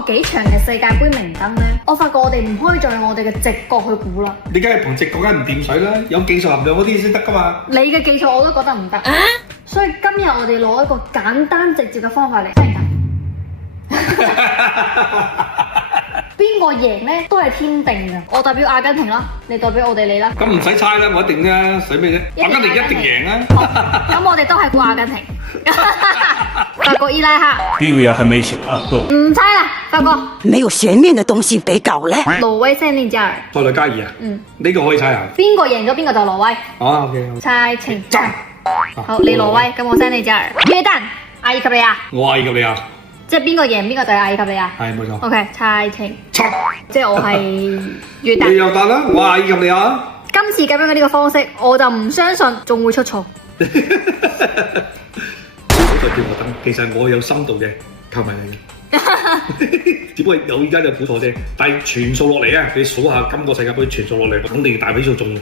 個幾長嘅世界盃明燈咧？我發覺我哋唔可以再用我哋嘅直覺去估啦。你梗係憑直覺梗係唔掂水啦，有技術含量嗰啲先得噶嘛。你嘅技術我都覺得唔得，所以今日我哋攞一個簡單直接嘅方法嚟，真係㗎。邊個贏咧都係天定嘅。我代表阿根廷啦，你代表奧地利啦。咁唔使猜啦，我一定啦，使咩啫？阿根廷一定贏啊！好，咁我哋都係估阿根廷。法國伊拉克。呢個又係美食啊！唔猜啦，法國。沒有懸念嘅東西俾搞咧。挪威塞內加爾。塞內加爾啊？呢個可以猜下。邊個贏咗邊個就挪威。哦，OK。猜情。爭。好，你挪威，咁我塞內加爾。約旦，阿爾及利亞。我阿爾及利亞。即係邊個贏邊個就係阿爾及利亞。係冇錯。OK，猜情。七。即係我係約旦。你又答啦，我阿爾及利亞。今次咁樣嘅呢個方式，我就唔相信仲會出錯。好在叫我等，其實我有深度嘅球迷嚟嘅，只不過有而家就估錯啫。但係全數落嚟啊，你數下今個世界盃全數落嚟，我肯定大比數中嘅。